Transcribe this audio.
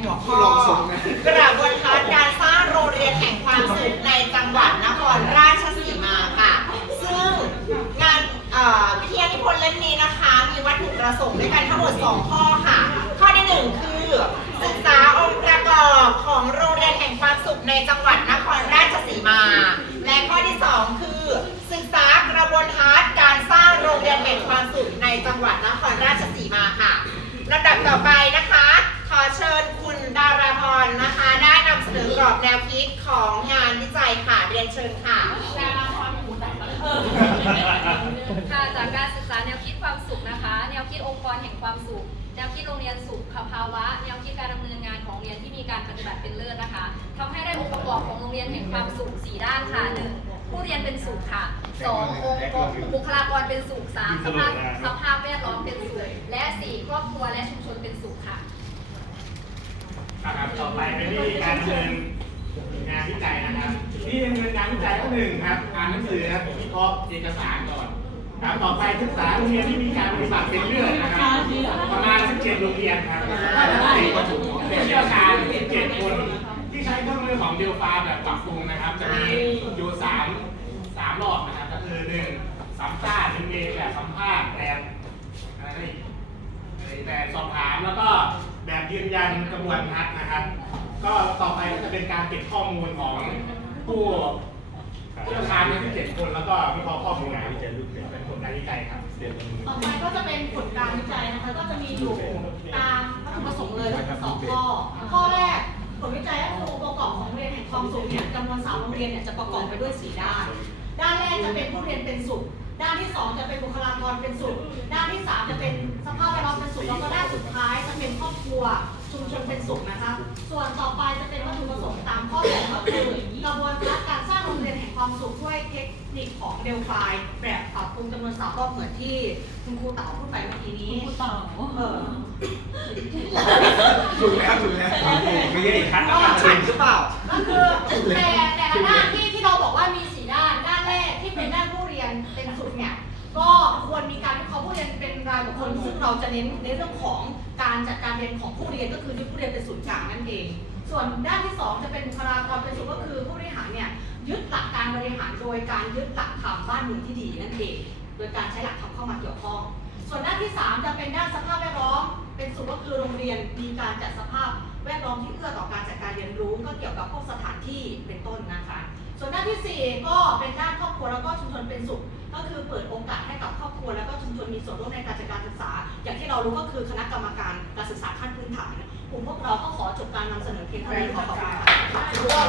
หัวข้อ กระบวนการการสร้างโรงเรียนแห่งความสุขในจังหวัดนครราชสีมาค่ะ ซึ่งงานเอ่อวิทยานิพนธ์เล่มนี้นะคะ มีวัตถุประสงค์ด้วยกันทั้งหมด 2 ข้อค่ะ ข้อที่ 1 คือ ศึกษาองค์ประกอบของโรงเรียนแห่งความสุขในจังหวัดนครราชสีมา และข้อที่ 2 คือ ศึกษากระบวนการการสร้างโรงเรียนแห่งความสุขในจังหวัดนครราชสีมาค่ะลำดับต่อไปนะคะ ขอเชิญคุณดาราพรนะคะ ได้นำเสนอกรอบ แนวคิดของงานวิจัยค่ะ เรียนเชิญค่ะ ค่ะจากการศึกษาแนวคิดความสุขนะคะ แนวคิดองค์กรแห่งความสุข แนวคิดโรงเรียนสุขภาวะ แนวคิดการดำเนินงานของโรงเรียนที่มีการปฏิบัติเป็นเลิศนะคะทำให้ได้องค์ประกอบของโรงเรียนแห่งความสุข4ด้านค่ะ 1. ผู้เรียนเป็นสุขค่ะ 2. องค์กรบุคลากรเป็นสุข 3. สภาพสภาพแวดล้อมเป็นสุข และ 4. ครอบครัวและชุมชนเป็นสุขค่ะ นะครับต่อไปเป็นวิธีการดำเนินงานวิจัยนะครับที่ดำเนินงานวิจัยก็ หนึ่งครับอ่านหนังสือครับวิเคราะห์เอกสารก่อนครับต่อไปศึกษาโรงเรียนที่มีการปฏิบัติเป็นเรื่องนะครับประมาณ17โรงเรียนครับก็จะได้ผู้เชี่ยวชาญ17คนที่ใช้เครื่องมือของเดลฟาแบบปรับปรุงนะครับ จะมีอยู่สามสามรอบนะครับ ก็คือหนึ่งสัมภาษณ์หนึ่งเอแบบสัมภาษณ์แบบอะไรนะแบบสอบถามแล้วก็แบบยืนยันกระบวนทัศนะครับ ก็ต่อไปก็จะเป็นการเก็บข้อมูลของผู้ เชี่ยวชาญทั้งเจ็ดคนแล้วก็วิเคราะห์ข้อมูลงานวิจัยเป็นผลการวิจัยครับต่อไปก็จะเป็นผลการวิจัยนะคะ ก็จะมีอยู่ตามวัตถุประสงค์เลยทั้งสองข้อ ข้อแรกผลวิจัยก็คือองค์ประกอบของโรงเรียนแห่งความสุขเนี่ยจำนวนสามโรงเรียนเนี่ยจะประกอบไปด้วยสี่ด้าน ด้านแรกจะเป็นผู้เรียนเป็นสุข ด้านที่สองจะเป็นบุคลากรเป็นสุข ด้านที่สามจะเป็นสภาพแวดล้อมเป็นสุข แล้วก็ด้านสุดท้ายจะเป็นครอบครัวชุมชนเป็นสุขนะคะ ส่วนต่อไป ความสุขด้วยเทคนิคของเดลไฟแบบปรับปรุงจำนวนสามรอบเหมือนที่คุณครูเต๋าพูดไปเมื่อกี้นี้ครูเต๋าเออถูกแล้วถูกแล้วไม่ใช่อีกครั้งก็ฉันหรือเปล่า ก็คือแต่แต่ละด้านที่ที่เราบอกว่ามีสี่ด้านด้านแรกที่เป็นด้านผู้เรียนเป็นสุดเนี่ยก็ควรมีการวิเคราะห์ผู้เรียนเป็นรายบุคคลซึ่งเราจะเน้นในเรื่องของการจัดการเรียนของผู้เรียนก็คือที่ผู้เรียนเป็นศูนย์กลางนั่นเอง ส่วนด้านที่สองจะเป็นบุคลากรเป็นสุดก็คือ บริหารโดยการยึดหลักธรรมบ้านเมืองที่ดีนั่นเอง โดยการใช้หลักธรรมเข้ามาเกี่ยวข้อง ส่วนด้านที่ 3 จะเป็นด้านสภาพแวดล้อม เป็นสุดก็คือโรงเรียนมีการจัดสภาพแวดล้อมที่เอื้อต่อการจัดการเรียนรู้ก็เกี่ยวกับพวกสถานที่เป็นต้นนะคะ ส่วนด้านที่ 4 ก็เป็นด้านครอบครัวแล้วก็ชุมชนเป็นสุข ก็คือเปิดโอกาสให้กับครอบครัวแล้วก็ชุมชนมีส่วนร่วมในการจัดการศึกษา อย่างที่เรารู้ก็คือคณะกรรมการการศึกษาขั้นพื้นฐานกลุ่มพวกเราก็ขอจบการนำเสนอเพียงเท่านี้ขอขอบคุณค่ะ